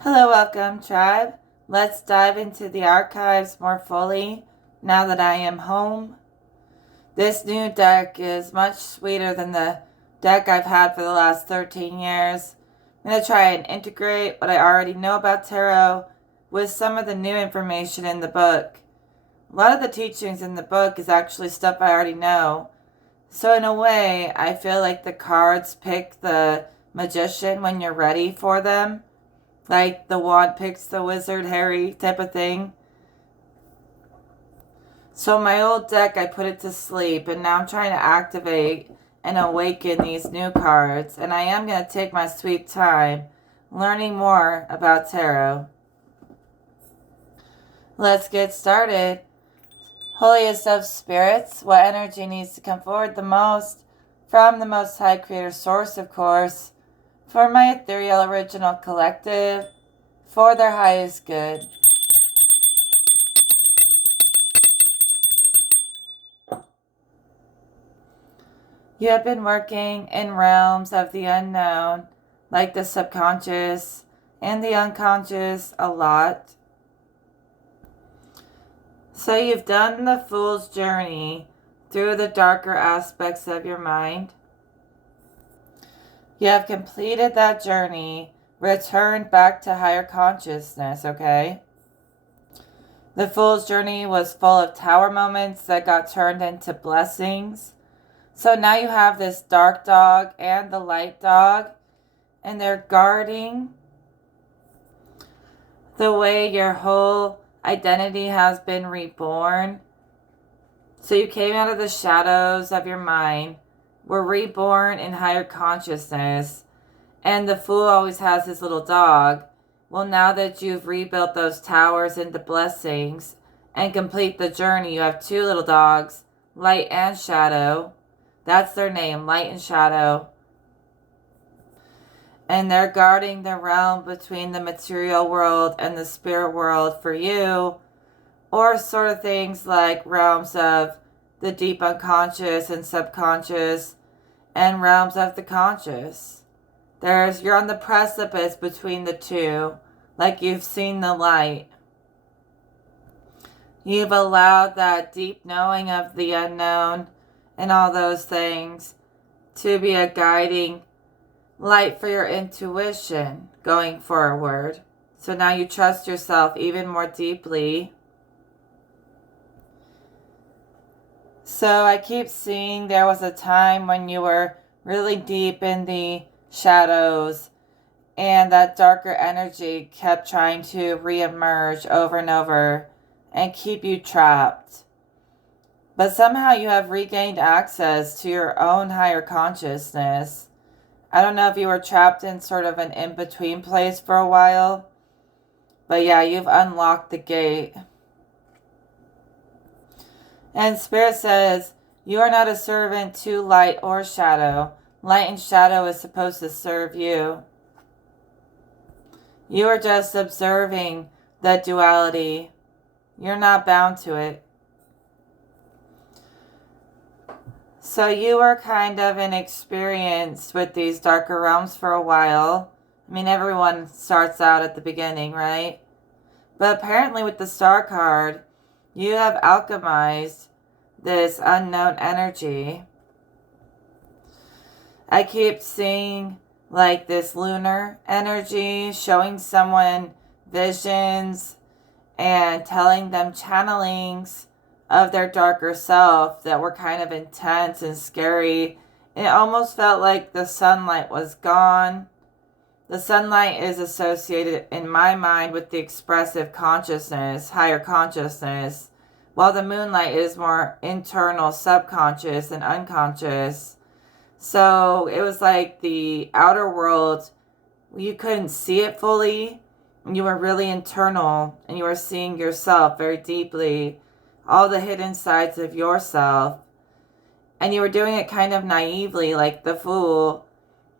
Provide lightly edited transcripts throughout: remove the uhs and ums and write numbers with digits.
Hello, welcome, tribe. Let's dive into the archives more fully now that I am home. This new deck is much sweeter than the deck I've had for the last 13 years. I'm going to try and integrate what I already know about tarot with some of the new information in the book. A lot of the teachings in the book is actually stuff I already know. So in a way, I feel like the cards pick the magician when you're ready for them. Like the wand picks the wizard Harry type of thing. So my old deck, I put it to sleep, and now I'm trying to activate and awaken these new cards. And I am going to take my sweet time learning more about tarot. Let's get started. Holiest of spirits, what energy needs to come forward the most from the Most High Creator Source, of course, for my ethereal original collective, for their highest good. You have been working in realms of the unknown, like the subconscious and the unconscious, a lot. So you've done the fool's journey through the darker aspects of your mind. You have completed that journey, returned back to higher consciousness, okay? The fool's journey was full of tower moments that got turned into blessings. So now you have this dark dog and the light dog, and they're guarding the way your whole identity has been reborn. So you came out of the shadows of your mind, were reborn in higher consciousness, and the fool always has his little dog. Well, now that you've rebuilt those towers into blessings and complete the journey, you have two little dogs, light and shadow. That's their name, light and shadow. And they're guarding the realm between the material world and the spirit world for you, or sort of things like realms of the deep unconscious and subconscious and realms of the conscious. You're on the precipice between the two, like you've seen the light. You've allowed that deep knowing of the unknown and all those things to be a guiding light for your intuition going forward. So now you trust yourself even more deeply. So I keep seeing there was a time when you were really deep in the shadows, and that darker energy kept trying to reemerge over and over and keep you trapped. But somehow you have regained access to your own higher consciousness. I don't know if you were trapped in sort of an in-between place for a while, but yeah, you've unlocked the gate. And Spirit says, you are not a servant to light or shadow. Light and shadow is supposed to serve you. You are just observing the duality. You're not bound to it. So you were kind of inexperienced with these darker realms for a while. I mean, everyone starts out at the beginning, right? But apparently with the Star card, you have alchemized this unknown energy. I keep seeing like this lunar energy, showing someone visions and telling them channelings of their darker self that were kind of intense and scary. It almost felt like the sunlight was gone. The sunlight is associated in my mind with the expressive consciousness, higher consciousness, while the moonlight is more internal, subconscious, and unconscious. So it was like the outer world, you couldn't see it fully. You were really internal, and you were seeing yourself very deeply, all the hidden sides of yourself. And you were doing it kind of naively, like the fool.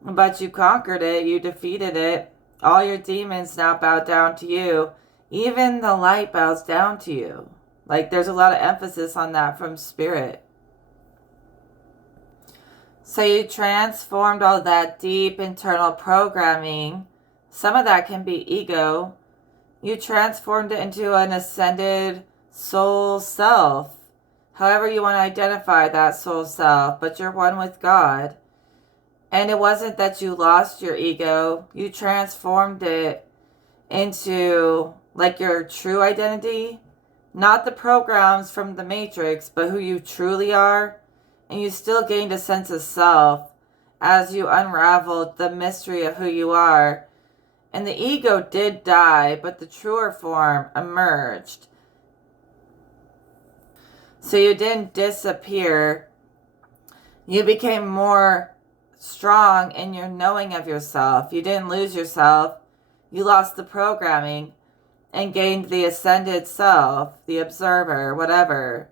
But you conquered it. You defeated it. All your demons now bow down to you. Even the light bows down to you. Like there's a lot of emphasis on that from Spirit. So you transformed all that deep internal programming Some of that can be ego. You transformed it into an ascended soul self. However you want to identify that soul self, but you're one with God. And it wasn't that you lost your ego. You transformed it into like your true identity. Not the programs from the Matrix, but who you truly are. And you still gained a sense of self as you unraveled the mystery of who you are. And the ego did die, but the truer form emerged. So you didn't disappear. You became more strong in your knowing of yourself. You didn't lose yourself. You lost the programming and gained the ascended self, the observer, whatever.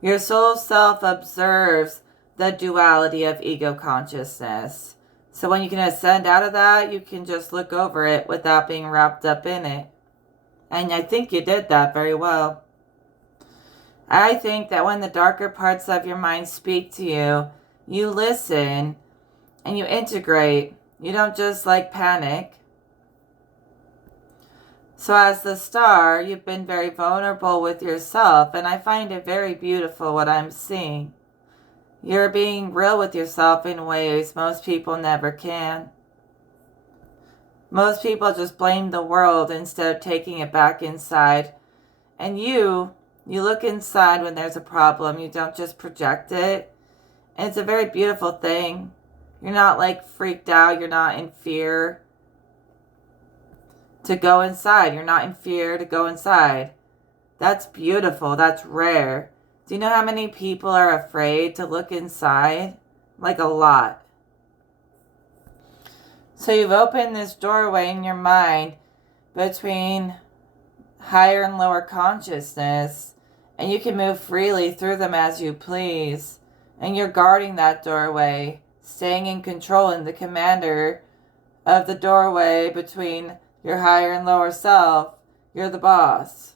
Your soul self observes the duality of ego consciousness. So when you can ascend out of that, you can just look over it without being wrapped up in it. And I think you did that very well. I think that when the darker parts of your mind speak to you, you listen and you integrate. You don't just like panic. So as the star, you've been very vulnerable with yourself, and I find it very beautiful what I'm seeing. You're being real with yourself in ways most people never can. Most people just blame the world instead of taking it back inside. And you look inside when there's a problem. You don't just project it. And it's a very beautiful thing. You're not like freaked out. You're not in fear to go inside. You're not in fear to go inside. That's beautiful. That's rare. Do you know how many people are afraid to look inside? Like a lot. So you've opened this doorway in your mind between higher and lower consciousness, and you can move freely through them as you please. And you're guarding that doorway, staying in control and the commander of the doorway between your higher and lower self. You're the boss.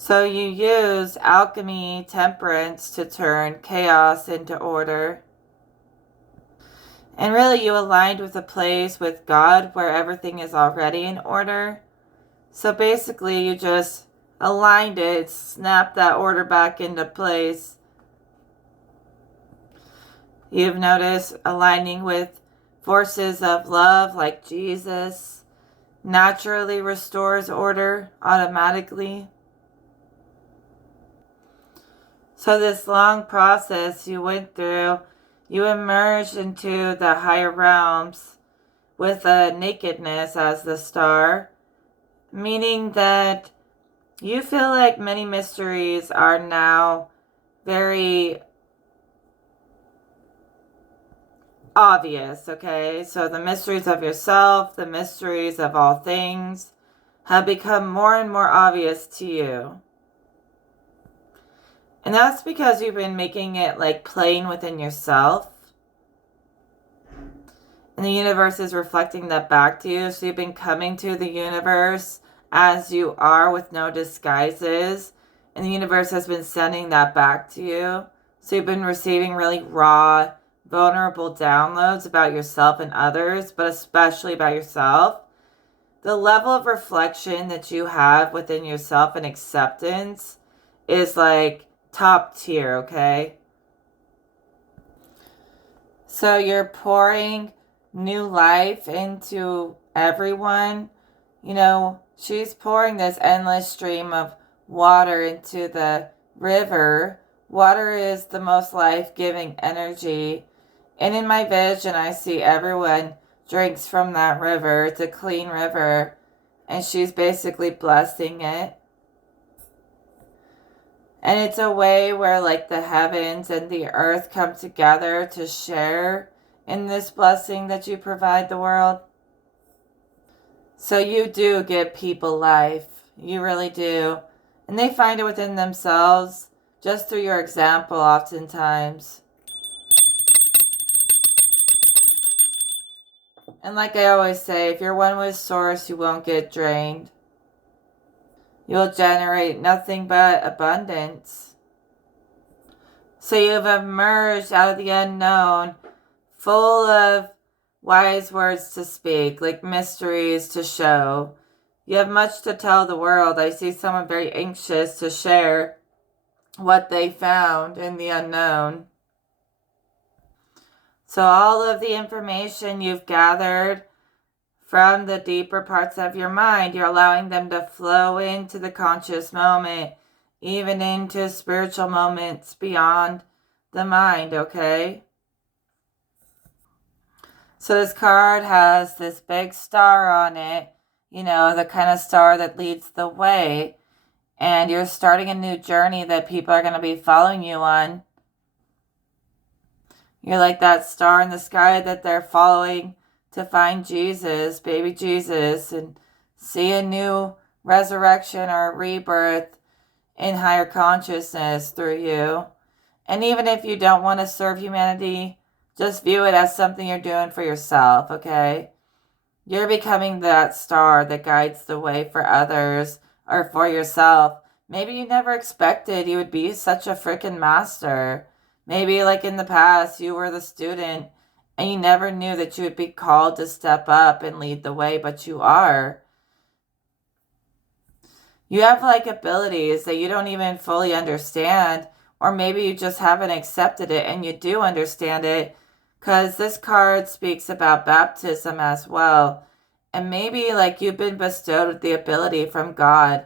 So you use alchemy, temperance to turn chaos into order. And really you aligned with a place with God where everything is already in order. So basically you just aligned it, snapped that order back into place. You've noticed aligning with forces of love like Jesus naturally restores order automatically. So this long process you went through, you emerged into the higher realms with a nakedness as the star, meaning that you feel like many mysteries are now very obvious, okay? So the mysteries of yourself, the mysteries of all things have become more and more obvious to you. And that's because you've been making it like plain within yourself. And the universe is reflecting that back to you. So you've been coming to the universe as you are with no disguises. And the universe has been sending that back to you. So you've been receiving really raw, vulnerable downloads about yourself and others, but especially about yourself. The level of reflection that you have within yourself and acceptance is like top tier, okay? So you're pouring new life into everyone. You know, she's pouring this endless stream of water into the river. Water is the most life-giving energy. And in my vision, I see everyone drinks from that river. It's a clean river. And she's basically blessing it. And it's a way where like the heavens and the earth come together to share in this blessing that you provide the world. So you do give people life. You really do. And they find it within themselves just through your example oftentimes. And like I always say, if you're one with source, you won't get drained. You'll generate nothing but abundance. So you've emerged out of the unknown, full of wise words to speak, like mysteries to show. You have much to tell the world. I see someone very anxious to share what they found in the unknown. So all of the information you've gathered from the deeper parts of your mind, you're allowing them to flow into the conscious moment, even into spiritual moments beyond the mind, okay? So this card has this big star on it, you know, the kind of star that leads the way. And you're starting a new journey that people are going to be following you on. You're like that star in the sky that they're following to find Jesus, baby Jesus, and see a new resurrection or rebirth in higher consciousness through you. And even if you don't want to serve humanity, just view it as something you're doing for yourself, okay? You're becoming that star that guides the way for others or for yourself. Maybe you never expected you would be such a freaking master. Maybe like in the past, you were the student and you never knew that you would be called to step up and lead the way, but you are. You have like abilities that you don't even fully understand, or maybe you just haven't accepted it and you do understand it, because this card speaks about baptism as well. And maybe like you've been bestowed with the ability from God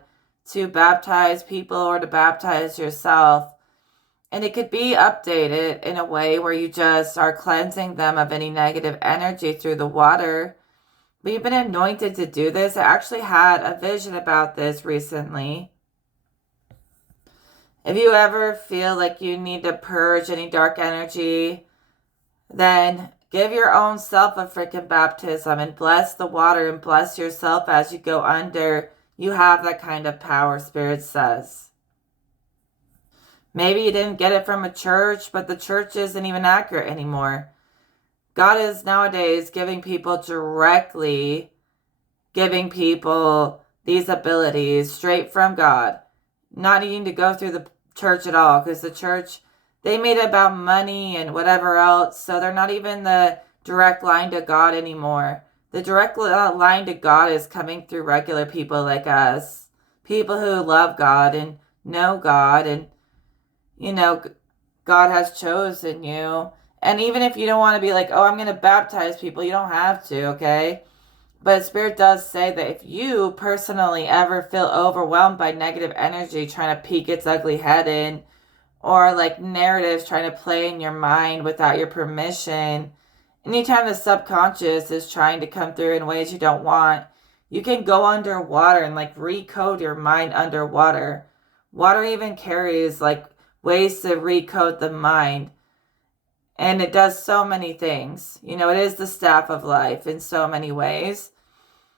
to baptize people or to baptize yourself. And it could be updated in a way where you just are cleansing them of any negative energy through the water. But you've been anointed to do this. I actually had a vision about this recently. If you ever feel like you need to purge any dark energy, then give your own self a freaking baptism and bless the water and bless yourself as you go under. You have that kind of power, Spirit says. Maybe you didn't get it from a church, but the church isn't even accurate anymore. God is nowadays giving people these abilities straight from God, not needing to go through the church at all, because the church, they made it about money and whatever else, so they're not even the direct line to God anymore. The direct line to God is coming through regular people like us, people who love God and know God, and you know, God has chosen you. And even if you don't want to be like, oh, I'm going to baptize people, you don't have to, okay? But Spirit does say that if you personally ever feel overwhelmed by negative energy trying to peek its ugly head in, or like narratives trying to play in your mind without your permission, anytime the subconscious is trying to come through in ways you don't want, you can go underwater and like recode your mind underwater. Water even carries like ways to recode the mind. And it does so many things. You know, it is the staff of life in so many ways.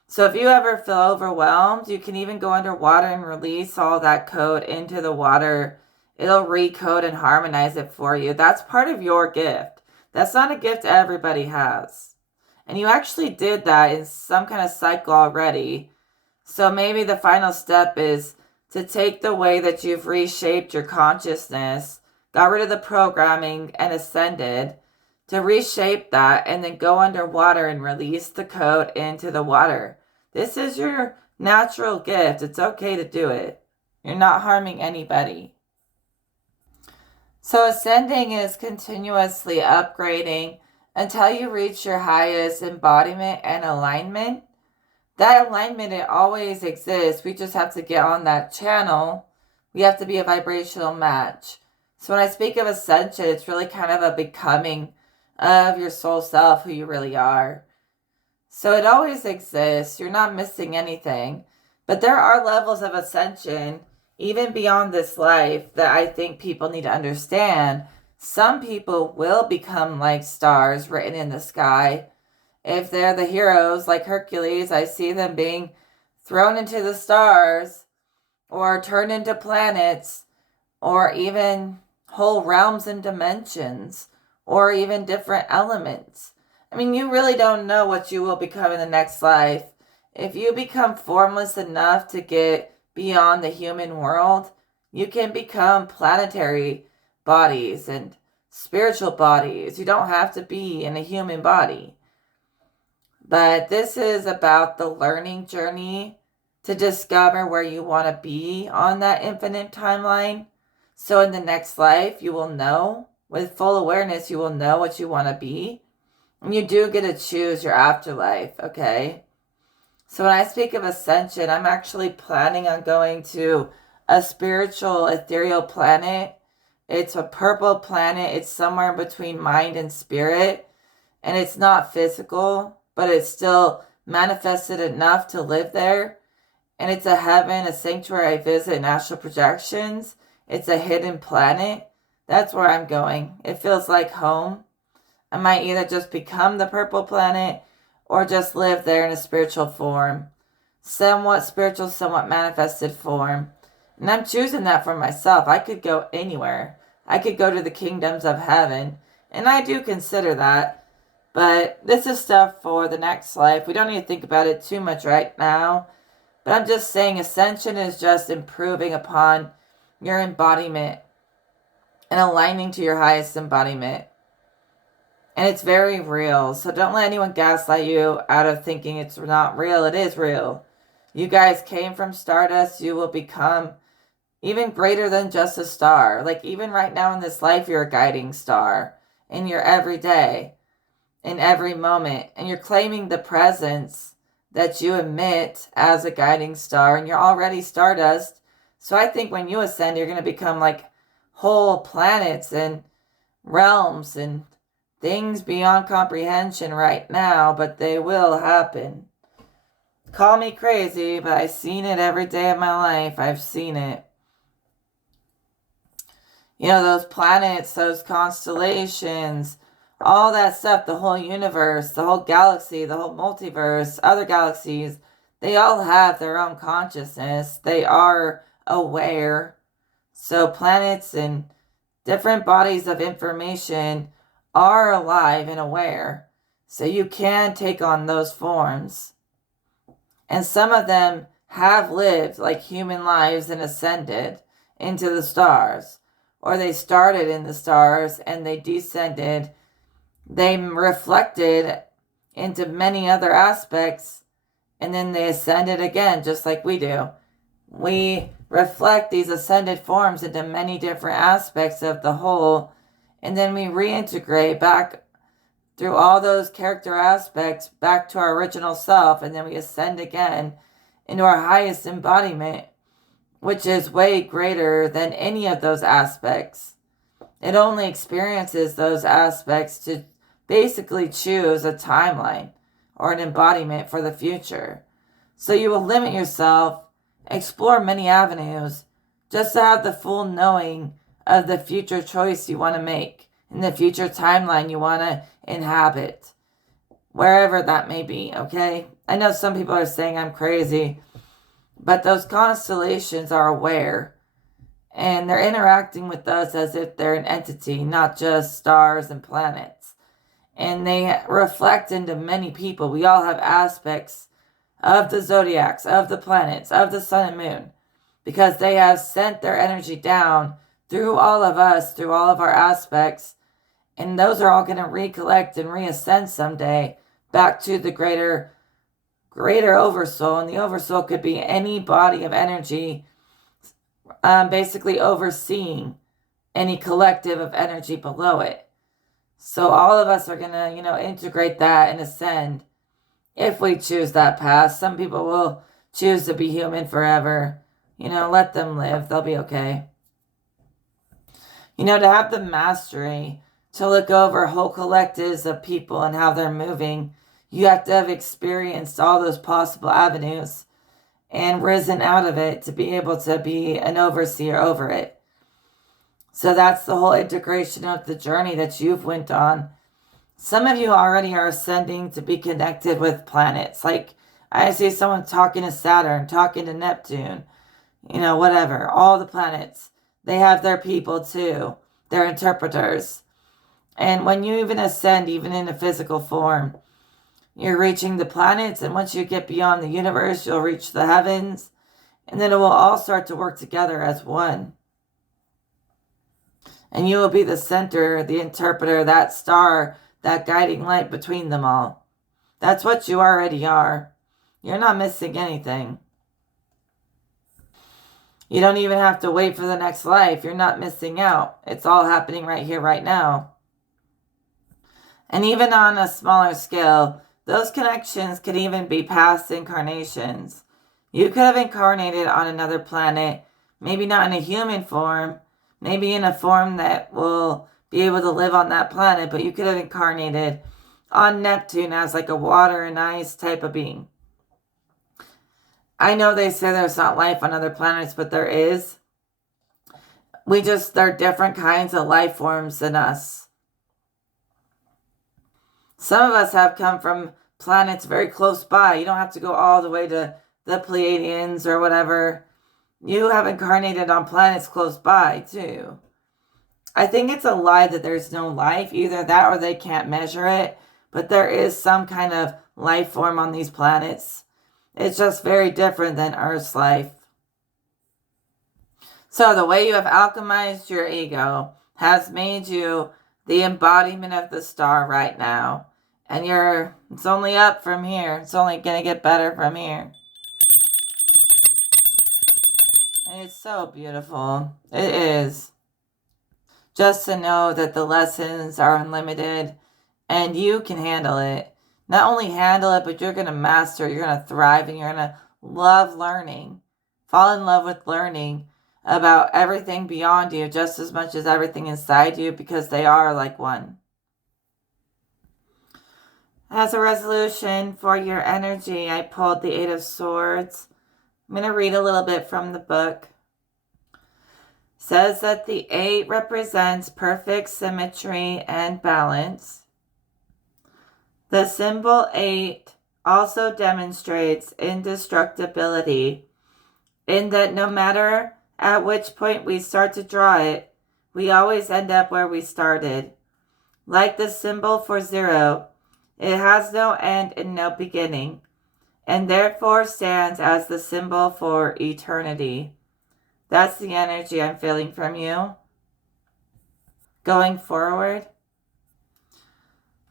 So if you ever feel overwhelmed, you can even go underwater and release all that code into the water. It'll recode and harmonize it for you. That's part of your gift. That's not a gift everybody has. And you actually did that in some kind of cycle already. So maybe the final step is to take the way that you've reshaped your consciousness, got rid of the programming and ascended, to reshape that and then go underwater and release the code into the water. This is your natural gift. It's okay to do it. You're not harming anybody. So ascending is continuously upgrading until you reach your highest embodiment and alignment. That alignment, it always exists. We just have to get on that channel. We have to be a vibrational match. So when I speak of ascension, it's really kind of a becoming of your soul self, who you really are. So it always exists. You're not missing anything. But there are levels of ascension, even beyond this life, that I think people need to understand. Some people will become like stars written in the sky. If they're the heroes like Hercules, I see them being thrown into the stars or turned into planets, or even whole realms and dimensions, or even different elements. I mean, you really don't know what you will become in the next life. If you become formless enough to get beyond the human world, you can become planetary bodies and spiritual bodies. You don't have to be in a human body. But this is about the learning journey to discover where you want to be on that infinite timeline. So in the next life, you will know, with full awareness, you will know what you want to be. And you do get to choose your afterlife, okay? So when I speak of ascension, I'm actually planning on going to a spiritual ethereal planet. It's a purple planet. It's somewhere in between mind and spirit. And it's not physical, but it's still manifested enough to live there. And it's a heaven, a sanctuary I visit in astral projections. It's a hidden planet. That's where I'm going. It feels like home. I might either just become the purple planet or just live there in a spiritual form. Somewhat spiritual, somewhat manifested form. And I'm choosing that for myself. I could go anywhere. I could go to the kingdoms of heaven. And I do consider that. But this is stuff for the next life. We don't need to think about it too much right now. But I'm just saying ascension is just improving upon your embodiment and aligning to your highest embodiment. And it's very real. So don't let anyone gaslight you out of thinking it's not real. It is real. You guys came from stardust. You will become even greater than just a star. Like even right now in this life, you're a guiding star in your everyday, in every moment. And you're claiming the presence that you emit as a guiding star. And you're already stardust. So I think when you ascend, you're going to become like whole planets and realms and things beyond comprehension right now, but they will happen. Call me crazy, but I've seen it every day of my life. I've seen it. You know, those planets, those constellations, all that stuff, the whole universe, the whole galaxy, the whole multiverse, other galaxies, they all have their own consciousness. They are aware. So planets and different bodies of information are alive and aware. So you can take on those forms. And some of them have lived like human lives and ascended into the stars. Or they started in the stars and they descended. They reflected into many other aspects and then they ascended again, just like we do. We reflect these ascended forms into many different aspects of the whole, and then we reintegrate back through all those character aspects back to our original self, and then we ascend again into our highest embodiment, which is way greater than any of those aspects. It only experiences those aspects to basically choose a timeline or an embodiment for the future. So you will limit yourself, explore many avenues, just to have the full knowing of the future choice you want to make and the future timeline you want to inhabit, wherever that may be, okay? I know some people are saying I'm crazy, but those constellations are aware and they're interacting with us as if they're an entity, not just stars and planets. And they reflect into many people. We all have aspects of the zodiacs, of the planets, of the sun and moon, because they have sent their energy down through all of us, through all of our aspects, and those are all going to recollect and reascend someday back to the greater oversoul. And the oversoul could be any body of energy, basically overseeing any collective of energy below it. So all of us are going to, integrate that and ascend if we choose that path. Some people will choose to be human forever. Let them live. They'll be okay. To have the mastery to look over whole collectives of people and how they're moving, you have to have experienced all those possible avenues and risen out of it to be able to be an overseer over it. So that's the whole integration of the journey that you've went on. Some of you already are ascending to be connected with planets. Like I see someone talking to Saturn, talking to Neptune, whatever, all the planets. They have their people too, their interpreters. And when you even ascend, even in a physical form, you're reaching the planets. And once you get beyond the universe, you'll reach the heavens. And then it will all start to work together as one. And you will be the center, the interpreter, that star, that guiding light between them all. That's what you already are. You're not missing anything. You don't even have to wait for the next life. You're not missing out. It's all happening right here, right now. And even on a smaller scale, those connections could even be past incarnations. You could have incarnated on another planet, maybe not in a human form, maybe in a form that will be able to live on that planet, but you could have incarnated on Neptune as like a water and ice type of being. I know they say there's not life on other planets, but there is. They're different kinds of life forms than us. Some of us have come from planets very close by. You don't have to go all the way to the Pleiadians or whatever. You have incarnated on planets close by, too. I think it's a lie that there's no life. Either that or they can't measure it. But there is some kind of life form on these planets. It's just very different than Earth's life. So the way you have alchemized your ego has made you the embodiment of the star right now. And it's only up from here. It's only going to get better from here. And it's so beautiful. It is. Just to know that the lessons are unlimited and you can handle it. Not only handle it, but you're going to master, you're going to thrive, and you're going to love learning. Fall in love with learning about everything beyond you just as much as everything inside you, because they are like one. As a resolution for your energy, I pulled the Eight of Swords. I'm going to read a little bit from the book. It says that the 8 represents perfect symmetry and balance. The symbol 8 also demonstrates indestructibility, in that no matter at which point we start to draw it, we always end up where we started. Like the symbol for 0, it has no end and no beginning, and therefore stands as the symbol for eternity. That's the energy I'm feeling from you going forward.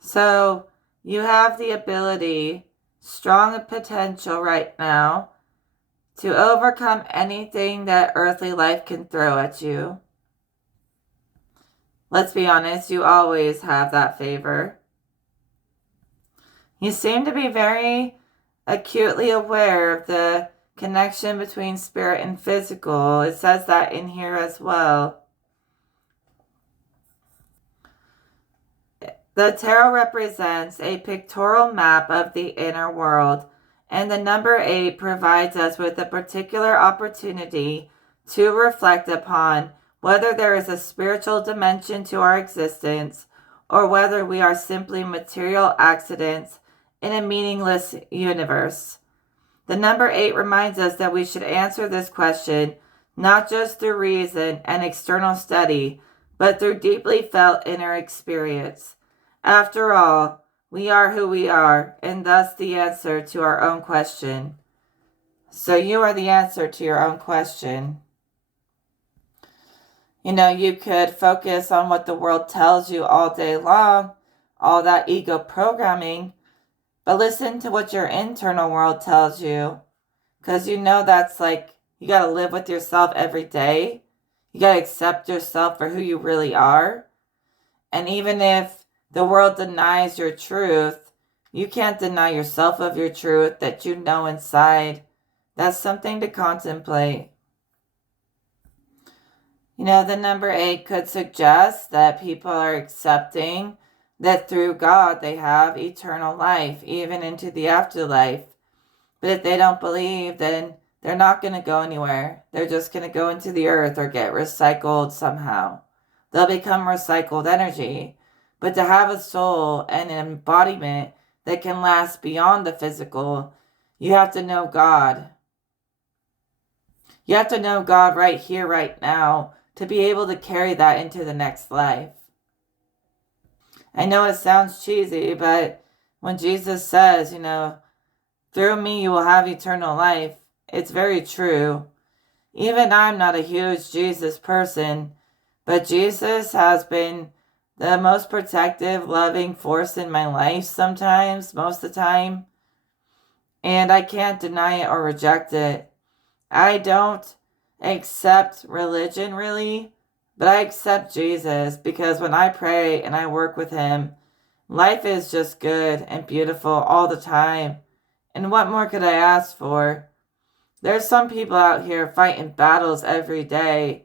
So you have the ability, strong potential right now, to overcome anything that earthly life can throw at you. Let's be honest, you always have that favor. You seem to be very acutely aware of the connection between spirit and physical. It says that in here as well. The tarot represents a pictorial map of the inner world, and the number 8 provides us with a particular opportunity to reflect upon whether there is a spiritual dimension to our existence, or whether we are simply material accidents in a meaningless universe. The number 8 reminds us that we should answer this question not just through reason and external study, but through deeply felt inner experience. After all, we are who we are, and thus the answer to our own question. So you are the answer to your own question. You could focus on what the world tells you all day long, all that ego programming, but listen to what your internal world tells you, because that's like, you got to live with yourself every day. You got to accept yourself for who you really are. And even if the world denies your truth, you can't deny yourself of your truth that you know inside. That's something to contemplate. The number 8 could suggest that people are accepting that through God they have eternal life, even into the afterlife. But if they don't believe, then they're not going to go anywhere. They're just going to go into the earth or get recycled somehow. They'll become recycled energy. But to have a soul and an embodiment that can last beyond the physical, you have to know God. You have to know God right here, right now, to be able to carry that into the next life. I know it sounds cheesy, but when Jesus says, through me you will have eternal life, it's very true. Even I'm not a huge Jesus person, but Jesus has been the most protective, loving force in my life sometimes, most of the time. And I can't deny it or reject it. I don't accept religion really, but I accept Jesus because when I pray and I work with him, life is just good and beautiful all the time. And what more could I ask for? There's some people out here fighting battles every day,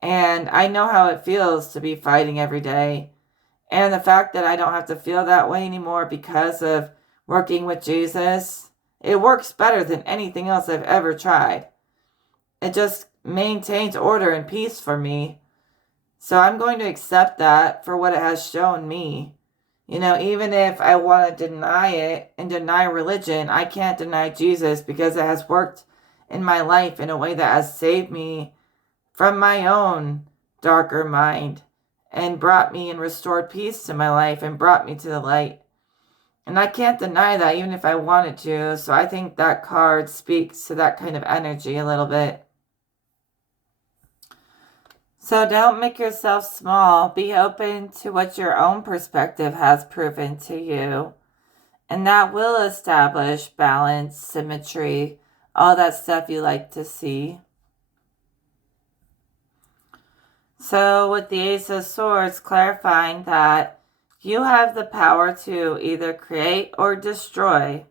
and I know how it feels to be fighting every day. And the fact that I don't have to feel that way anymore because of working with Jesus, it works better than anything else I've ever tried. It just maintains order and peace for me. So I'm going to accept that for what it has shown me. Even if I want to deny it and deny religion, I can't deny Jesus because it has worked in my life in a way that has saved me from my own darker mind and brought me and restored peace to my life and brought me to the light. And I can't deny that even if I wanted to. So I think that card speaks to that kind of energy a little bit. So don't make yourself small. Be open to what your own perspective has proven to you. And that will establish balance, symmetry, all that stuff you like to see. So with the Ace of Swords, clarifying that you have the power to either create or destroy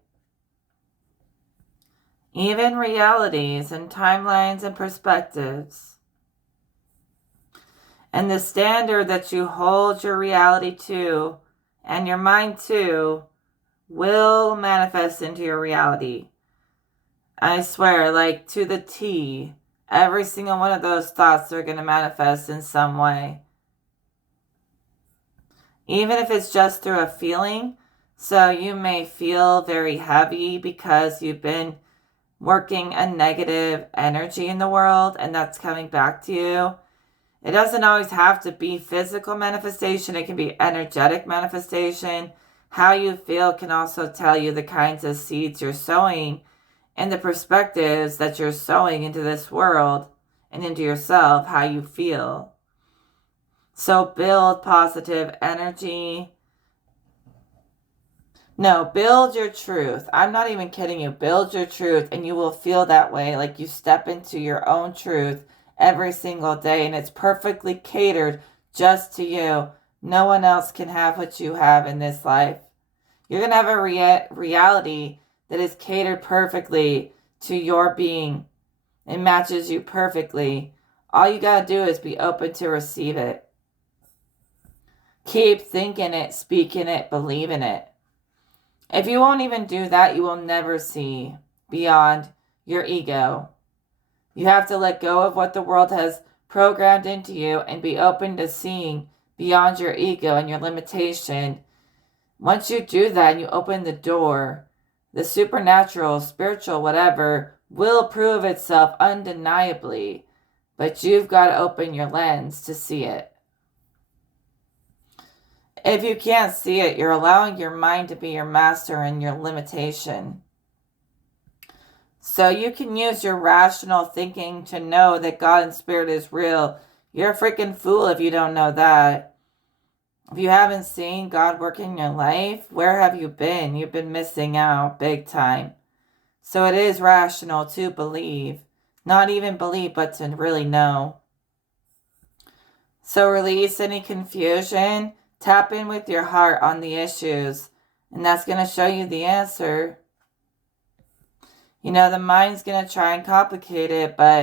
even realities and timelines and perspectives. And the standard that you hold your reality to and your mind to will manifest into your reality. I swear, like to the T, every single one of those thoughts are going to manifest in some way. Even if it's just through a feeling. So you may feel very heavy because you've been working a negative energy in the world and that's coming back to you. It doesn't always have to be physical manifestation. It can be energetic manifestation. How you feel can also tell you the kinds of seeds you're sowing and the perspectives that you're sowing into this world and into yourself, how you feel. So build positive energy. No, build your truth. I'm not even kidding you. Build your truth and you will feel that way, like you step into your own truth every single day and it's perfectly catered just to you. No one else can have what you have in this life. You're going to have a reality that is catered perfectly to your being. It matches you perfectly. All you got to do is be open to receive it. Keep thinking it, speaking it, believing it. If you won't even do that, you will never see beyond your ego. You have to let go of what the world has programmed into you and be open to seeing beyond your ego and your limitation. Once you do that and you open the door, the supernatural, spiritual, whatever, will prove itself undeniably. But you've got to open your lens to see it. If you can't see it, you're allowing your mind to be your master and your limitation. So you can use your rational thinking to know that God and Spirit is real. You're a freaking fool if you don't know that. If you haven't seen God work in your life, where have you been? You've been missing out big time. So it is rational to believe. Not even believe, but to really know. So release any confusion. Tap in with your heart on the issues. And that's going to show you the answer. The mind's going to try and complicate it, but